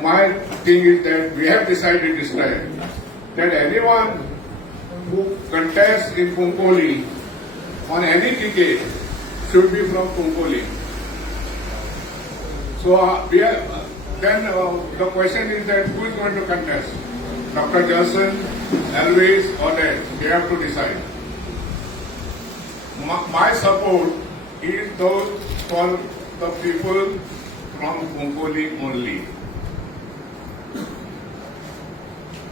My thing is that we have decided this time that anyone who contests in Pumpoli on any ticket should be from Pumpoli. So the question is that who is going to contest? Dr. Johnson, Elvis, or that? We have to decide. My support is those for the people from Pumpoli only.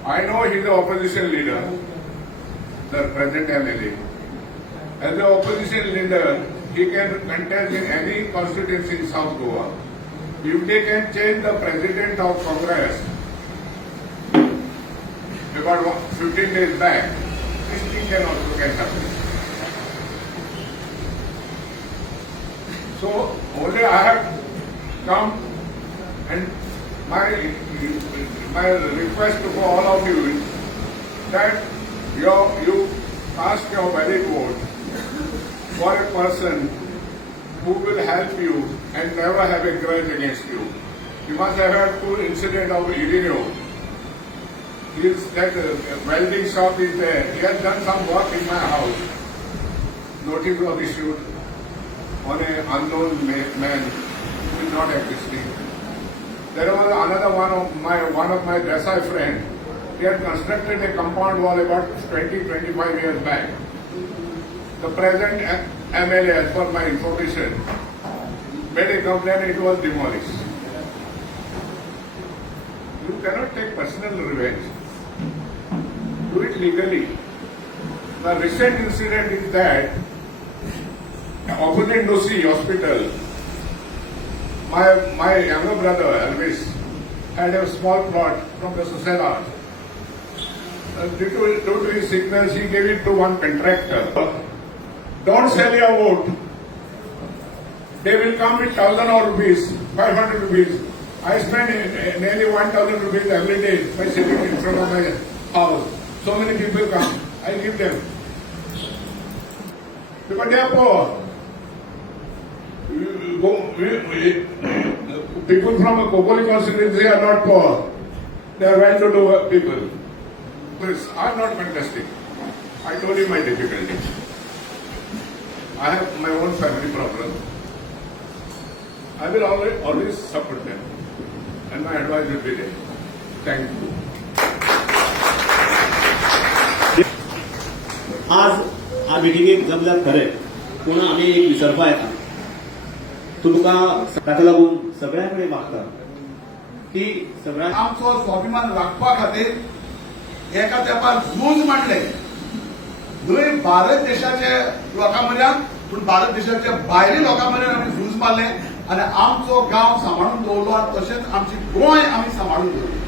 I know he is the opposition leader, the present MLA. As the opposition leader, he can contest in any constituency in South Goa. If they can change the president of Congress about 15 days back, this thing can also happen. So only I have come, and my request to all of you is that you cast your ballot vote for a person who will help you and never have a grudge against you. You must have heard two incidents of Irineo. That welding shop is there. He has done some work in my house. Notice was issued on an unknown man who is not existing. There was another one of my Desai friend. He had constructed a compound wall about 20-25 years back. The present MLA, as per my information, made a complaint, it was demolished. You cannot take personal revenge. Do it legally. The recent incident is that opposite Nosi Hospital, my younger brother Elvis had a small plot from the Sosela. Due to his sickness, he gave it to one contractor. Don't sell your vote. They will come with 1,000 rupees, 500 rupees. I spend nearly 1,000 rupees every day by sitting in front of my house. So many people come. I give them. Because they are poor. People from a Kopoli constituency are not poor. They are well-to-do people. Please, I am not contesting. I told you my difficulty. I have my own family problem. I will always support them. And my advice will be there. Thank you. आज ह्या मिटिंगेक जमल्यार खरें पूण आमी एक विसरपा येता तुमकां ताका लागून सगळ्यां कडेन मागता की सगळ्यां आमचो स्वाभिमान राखपा खातीर एका तेंपार झूज मांडले न्हय भारत देशाचे लोकां मदल्यान पूण भारत देशाच्या भायल्या लोकां मदल्यान आमी झूज मारले आनी आमचो गांव सांबाळून दवरलो तशेंच आमची गोंय आमी सांबाळून दवरली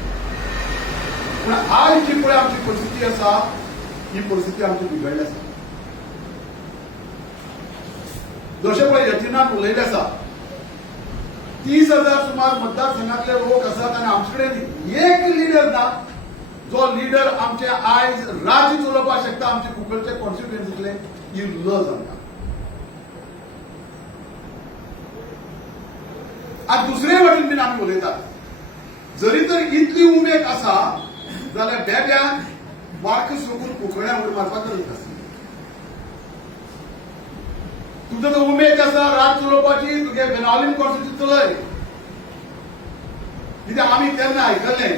पूण आज जी पळय आमची परिस्थिती आसा ही परिस्थिती आमची बिगडली आसा जशें पळय यतिनान उलयले आसा 30,000 सुमार मतदारसंघातले लोक आसात आनी आमचे कडेन एक लिडर ना जो लिडर आमचे आयज राज्य चलोवपाक शकता आमचे कुंकळचे कॉन्स्टिट्युएन्सीतले ही लज आमकां आज दुसरे वटेन बीन आमी उलयतात जरी तर इतली उमेद आसा जाल्यार बेब्यान वाळखो सोकून कुंकळ्या उडी मारपाक गरज आसा तुका जर उमेद आसा राज चलोवपाची तुगे बेनावलीन कॉन्स्टिट्युएन्सी चलय कित्याक आमी तेन्ना आयकल्लें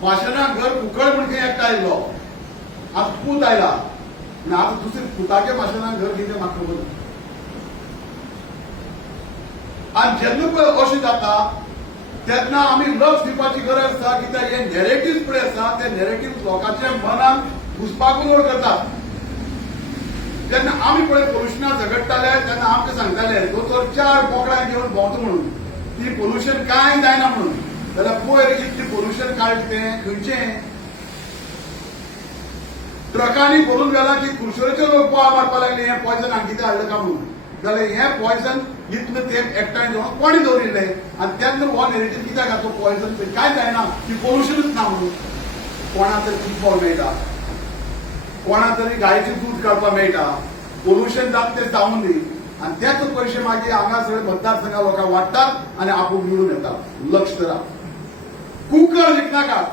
भाशणां घर कुंकळ म्हण खंय एकटो आयलो आतां पूत आयला आनी आतां दुसरे पुताच्या भाशणां घर कितें म्हाका खबर ना आनी जेन्ना पळय अशें जाता तेन्ना आमी लक्ष दिवपाची गरज आसा कित्याक हे नॅरेटिव्ह पळय आसा ते नॅरेटिव्ह लोकांच्या मनान घुसपाक ओड करतात जेन्ना आमी पळय पोल्युशना झगडटाले तेन्ना आमकां सांगताले दोतोर 4 बोकडां घेवन भोंवता म्हणून ती पोल्युशन कांय जायना म्हणून जाल्यार पयर इतलें पोल्युशन काडलें तें खंयचें ट्रकांनी भरून गेला की कुडचड्याचे लोक बोवाळ मारपाक लागले हें पॉयझन हांगा कितें हाडलें काय म्हणून जाल्यार हें पॉयझन इतलें तेंप एकठांय घेवन कोणी दवरिल्लें आनी तेन्ना हो नॅरेटिव्ह कित्याक तो पॉयझन कांय जायना की पोल्युशनूच ना म्हणून कोणा तरी पिवपाक मेळटा कोणा तरी गायेचें दूध काडपाक मेळटा पोल्युशन जाता तें जावून दी आणि त्याच पैसे मागे हांगा सगळे मतदारसंघा लोकांक वाटतात आणि आपूण निवडून येतात लक्ष करा कुकर विकनाकात.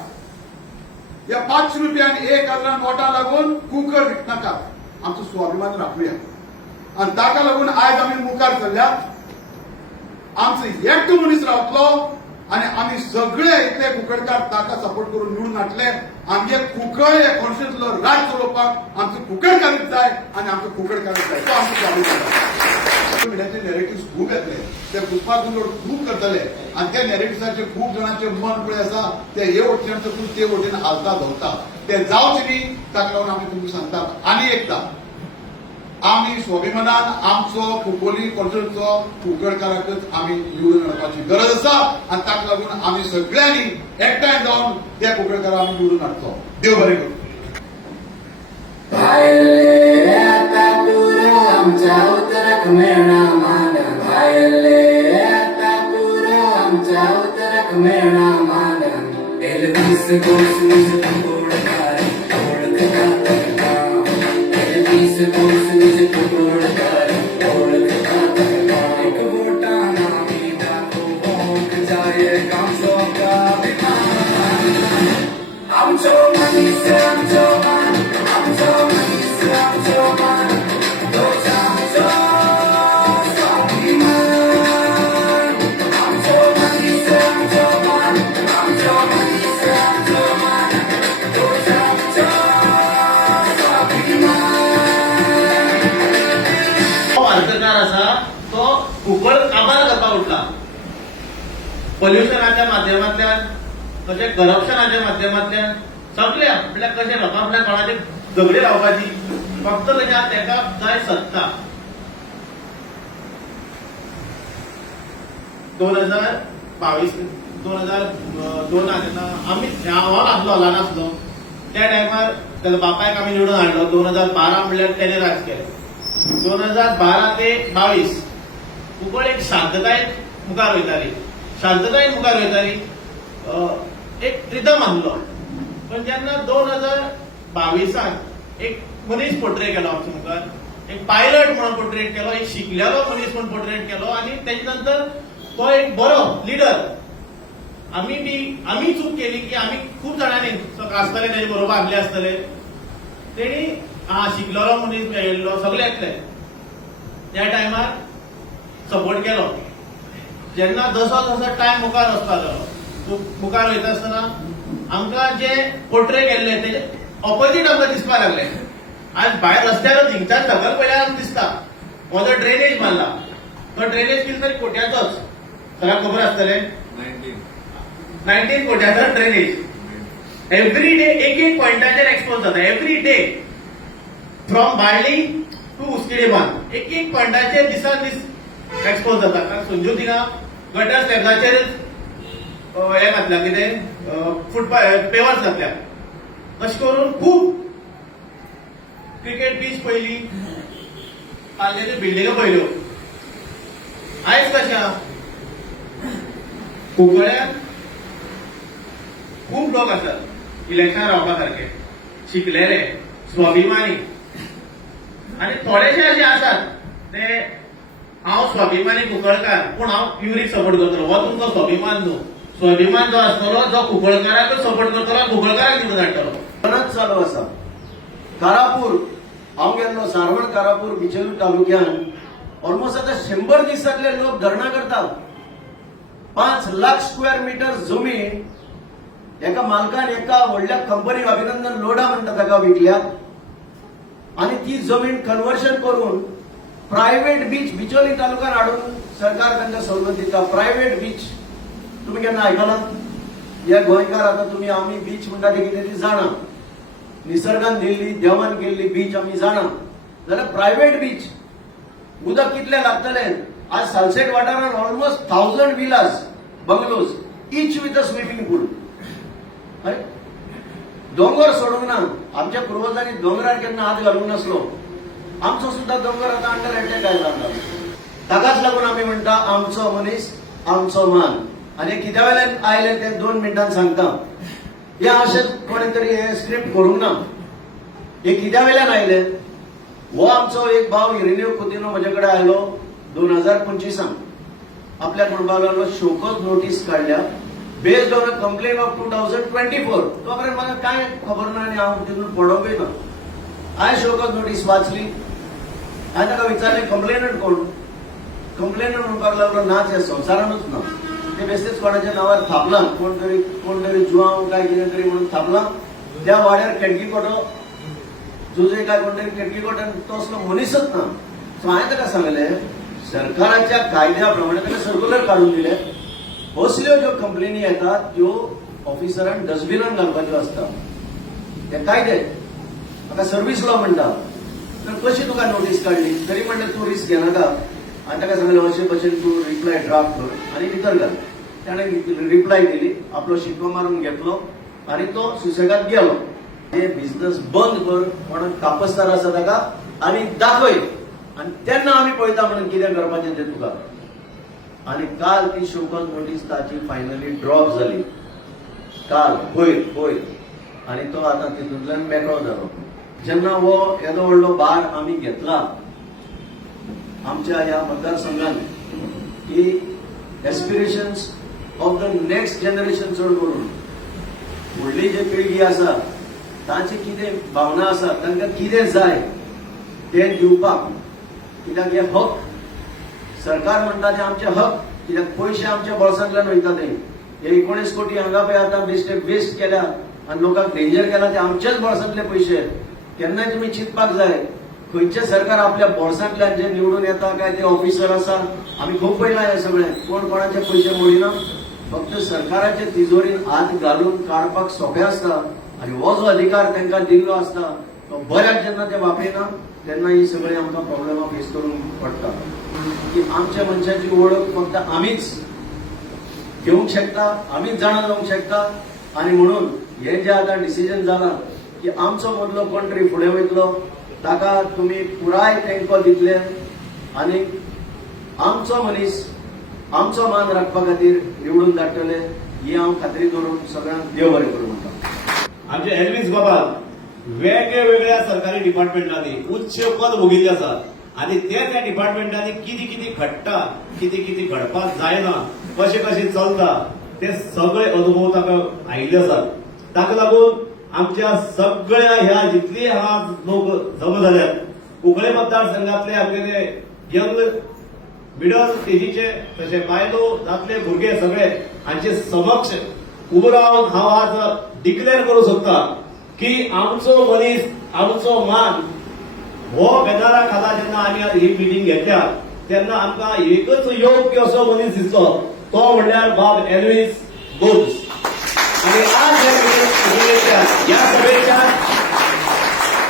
या 500 रुपयांनी 1,000 नोटा लागून कुकर विकनाकात. आमचो स्वाभिमान राखूया. आणि ताका लागून आयज आमी मुखार चल्ल्यात. आमचो एकटो मनीस रावतलो आणि आम्ही सगळे इतले कुंकळकार ताका सपोर्ट करून निवडून हाडले. आमगे कुंकळ या कॉन्स्टिट्युन्सीलो राज चलोवपाक आमचो कुंकळकारीच जाय आणि आमचो कुंकळकारीच जाय. तो आमचो स्वाभिमान. मिडियाचे नॅरेटिव्ह खूब येतले, ते घुसपाक खूब करतले आणि त्या नॅरेटिव्हाचे खूप जणांचे मन पळय आसा ते हे वटेन सकून ते वटेन हालता धोवता. ते जावचे न्ही, ताका लागून आमी तुमकां सांगतात आनी एकदा आम्ही स्वाभिमानान आमचो खोपोली कॉन्स्टिट्युन्सीचो कुंकळकाराकच आम्ही निवडून हाडपाची गरज आसा आणि ताका लागून आम्ही सगळ्यांनी एकठांय जावन त्या कुंकळकाराक आमी निवडून हाडचो. देव बरें करूं. भायले आता दूर आमच्या उतरक मेळना मान. भायले आता दूर आमच्या उतरक मेळना मान. एलवीस गोसवीस कुंकळकार ओळख एलवीस गोसवीस कुंकळकार ओळख एक बोटाना मी दाखवू ओळख जाय आमचो अभिमान. आमचो मनीस आमचो मान. आमचो मनीस आमचो मान. तोच आमचो स्वाभिमान. आमचो मनीस आमचो मान. आमचो मनीस आमचो मान. तोच आमचो स्वाभिमान. तो वार्ताकार आसा तो कुंकळ काबार करपाक उठला. पोल्युशनाच्या माध्यमांतल्यान तशें करप्शनाच्या माध्यमांतल्यान सगळ्या आपल्याक कशें लोकां आपल्या कोणाचे झगडी लावपाची. फक्त तेका जाय सत्ता. 2022 जेन्ना आमी हांव आसलो ल्हान आसलो त्या टायमार तेजो बापायक आमी निवडून हाडलो. 2012 म्हणल्यार तेणे राज केलें. 2012 ते 22 कुंकळ एक शांततायेन मुखार वयताली. शांततायेन मुखार वयताली. एक रिदम आसलो. पण जेन्ना 2022 एक मनीस पोर्ट्रेट केलो आमच्या मुखार, एक पायलट म्हणून पोर्ट्रेट केलो, एक शिकलेलो मनीस म्हणून पोर्ट्रेट केलो आणि तेच्या नंतर तो एक बरो लिडर. आम्ही चूक केली की आम्ही खूप जाणांनी आसतले तेजे बरोबर आसले आसतले. तेणी शिकलेलो मनीस मेळिल्लो सगळे येतले त्या टायमार सपोर्ट केलो. जेन्ना जसो जसो टायम मुखार वचपाचो मुखार वयता आसतना आमकां जे पोर्ट्रे केल्ले तेजे ऑपोजीट आमकां दिसपाक लागले. आज भायर रस्त्यार हिंगच्यान सकयल पळयल्यार आमकां दिसता हो जो ड्रेनेज बांदला तो ड्रेनेज कितें तरी कोट्याचोच. सगळ्यांक खबर आसतलें 19 कोट्याचो ड्रेनेज. एव्हरी डे एक पॉइंटाचेर एक्सपोज जाता. एव्हरी डे फ्रॉम बार्ली टू उस्किडे बांद एक पॉइंटाचेर दिसान दीस एक्सपोज जाता. कारण संजू थिंगा गटर स्लॅबाचेर हे घातल्या कितें पेवर्स घातल्या. अशें करून खूब क्रिकेट पीच पयली, पाल्लेल्यो बिल्डिंगो पयल्यो. आयज कशें आहा कुंकळ्यान खूब लोक आसात इलेक्शन रावपा सारके, शिकलेले, स्वाभिमानी आनी थोडेशे अशे आसात ते हांव स्वाभिमानी कुंकळकार पूण हांव प्युरीक सपोर्ट करतलो. हो तुमचो स्वाभिमान न्हू. स्वाभिमान जो आसतलो जो कुंकळकाराक सपोर्ट करतलो कुंकळकाराक निवडून हाडटलो. परत चालू आसा. कारापूर हांव गेल्लो सारवण कारापूर बिचोली तालुक्यान ऑलमोस्ट आता 100 दीस जातले लोक धरणां करतात. 5 लाख स्क्वेअर मीटर जमीन एका मालकान एका व्हडल्या कंपनीक अभिनंदन लोडा म्हणटा ताका विकल्या आणि ती जमीन कन्वर्शन करून प्रायव्हेट बीच बिचोली तालुक्यात हाडून सरकार तांकां सवलत दिता. प्रायव्हेट बीच तुम्ही केन्ना आयकलां? हे गोंयकार आता तुम्ही आम्ही बीच म्हणटा ते कितें ती जाणा. निसर्गान दिल्ली देवान केल्ली बीच आम्ही जाणा. जाल्यार प्रायव्हेट बीच उदक कितले लागतले? आज सनसेट वाठारान almost 1000 villas bungalows each with a swimming pool. दोंगर सोडूंक ना. आमच्या पूर्वजांनी दोंगरार केन्ना हात घालूंक नासलो. आमचो सुद्धा दोंगर आता अंडर अटॅक आयला. ताकाच लागून आम्ही म्हणटा आमचो मनीस आमचो मान. आणि कित्या वेल्यान आयले ते 2 मिनटांत सांगता. हे अशें कोणी तरी हे स्क्रिप्ट करूंक ना. हे कित्या वेल्यान आयले? हो आमचो एक भाव इरिन्यू कुतिनो म्हजे कडेन आयलो 2025 आपल्याक म्हणपाक लागलो शोकत नोटीस काडल्या based on a complain of 2024. तोपर्यंत म्हाका काय खबर ना आनी हांव तितून पडोवंकय ना. हांवें शोकत नोटीस वाचली. हांवें ताका विचारलें कंप्लेनंट कोण? कंप्लेनंट म्हणपाक लागलो ना ते संवसारानूच ना. ते बेश्टेच कोणाच्या नांवार थापलां, कोण तरी जुवांव काय कितें तरी म्हणून थापलां. त्या वाड्यार केडकीकोटो जुजे काय कोण तरी केडकीकोटान तो असलो मनीसच ना. सो हांवें ताका सांगलें सरकाराच्या कायद्या प्रमाणे ताका सर्क्युलर काडून दिले. असल्यो ज्यो कंप्लेनी येतात त्यो ऑफिसरान डस्टबिनान घालपाच्यो आसता. हे कायदे म्हाका सर्व्हिस लॉ म्हणटा. तर कशी तुका नोटीस काडली? तरी म्हणलें तूं रिस्क घेनाका. हांवें ताका सांगलें अशे भशेन तूं रिप्लाय ड्राफ्ट कर आनी भितर घाल. ताणें रिप्लाय दिली, आपलो शिक्को मारून घेतलो आनी तो सुसेगाद गेलो. हे बिझनेस बंद कर म्हणून कापस्तार आसा ताका आनी दाखय. आनी तेन्ना आमी पळयता म्हणून कितें करपाचें तें तुका. आनी काल ती शोकत नोटीस ताची फायनली ड्रॉप जाली. काल पयर आनी तो आतां तितूंतल्यान मेकळो जालो. जेन्ना हो येदो व्हडलो भार आमी घेतला आमच्या ह्या मतदारसंघात की एस्पिरेशन्स ऑफ द नेक्स्ट जनरेशन चड करून फुडली जी पिळगी आसा तांची कितें भावना आसा, तांकां कितें जाय तें दिवपाक. कित्याक हे हक सरकार म्हणटा ते आमचे हक. कित्याक पयशे आमच्या बोळसांतल्यान वयता ते. हे 19 कोटी हांगा पळय आतां बेश्टे वेस्ट केल्या आनी लोकांक डेंजर केला ते आमच्याच बोळसांतले पयशे. केन्नाय तुमी चिंतपाक जाय खंयचे सरकार आपल्या बोळसांतल्यान जे निवडून येता काय ते ऑफिसर आसा. आमी खूब पळयलां हे सगळें. कोण कोणाचे पयशे मोडिना. फक्त सरकाराचे तिजोरीन हात घालून काडपाक सोंपें आसता. आनी हो जो अधिकार तांकां दिल्लो आसता तो बऱ्याक जेन्ना ते वापरिना तेन्ना ही सगळी आमकां प्रॉब्लेमां फेस करूंक पडटा. की आमच्या मनशाची वळख फक्त आमीच घेवंक शकता, आमीच जाणा जावंक शकता. आनी म्हणून हे जे आतां डिसिजन जालां की आमचो मदलो कोण तरी फुडें वयतलो ताका तुमी पुराय तेंको दितले आनी आमचो मनीस आमचो मान राखपा खातीर निवडून धाडटले ही हांव खात्री करून सगळ्यांक देव बरें करूं म्हणटा. आमचे एल्विस गोपाल वेगवेगळ्या सरकारी डिपार्टमेंटांनी उच्च पद भोगिल्ले आसात. आनी ते त्या डिपार्टमेंटांनी कितें कितें घडटा, कितें कितें घडपाक जायना, कशें कशें चलता ते सगळे अनुभव ताका आयिल्ले आसात. ताका लागून आमच्या सगळ्या ह्या जितली हांगा लोक जमा जाल्यात कुंकळे मतदारसंघातले आमगेले यंग मिडल स्टेजीचे तशें बायलो दादले भुरगे सगळे हांचे समक्ष उबो रावन हांव आज डिक्लेअर करूं सोदता की आमचो मनीस आमचो मान हो बेनारा खाला जेन्ना आमी ही मिटींग घेतल्या तेन्ना आमकां एकच योग्य असो मनीस दिसलो. तो म्हणल्यार बाब एल्विस गोब्स. आणि आज ह्या सभेच्या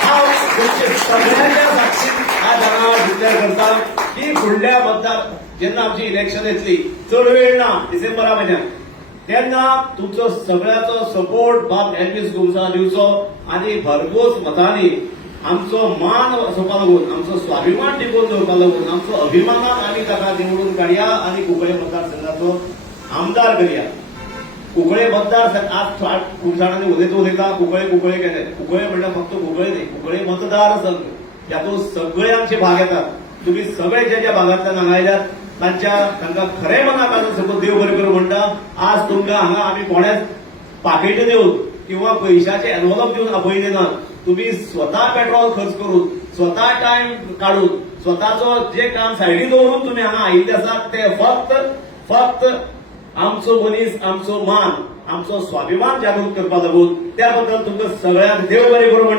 हांव तुमचे सगळ्यांच्या साक्षीन आज हांगा डिक्लेअर करता की फुडल्या मतदार जेन्ना आमची इलेक्शन येतली चड वेळ ना डिसेंबरा म्हयन्यात तेन्ना तुमचो सगळ्याचो सपोर्ट बाब एल्विस गोब्साक दिवचो आनी भरघोस मतांनी आमचो मान वचोवपा लागून आमचो स्वाभिमान टिकोवन दवरपा लागून आमचो अभिमानान आमी ताका निवडून काडया आनी कुंकळे मतदारसंघाचो आमदार करया. कुंकळे मतदारसंघ आज खूब जाणांनी उलयता कुंकळे केले. कुंकळे म्हणल्यार फक्त कुंकळे न्ही, कुंकळे मतदारसंघ ह्यातून सगळे आमचे भाग येतात. तुम्ही सगळे ज्या भागांतल्यान हांगा आयल्यात तांकां खरे मनांतल्यान सपोज देव बरें करूं म्हणटा. आज तुमकां हांगा आमी कोणेच पाकिटां दिवन किंवा पयशाचे एनवलप दिवन आपयले ना. तुम्ही स्वता पेट्रोल खर्च करून, स्वता टाइम काढून, स्वताचो जे काम सायडीन दवरून तुम्ही हांगा आयिल्ले आसात ते फक्त आमचो मनीस, आमचो मान, आमचो स्वाभिमान जागृत करपा लागून त्या बद्दल तुमकां सगळ्यांक देव बरें करूं म्हणटा.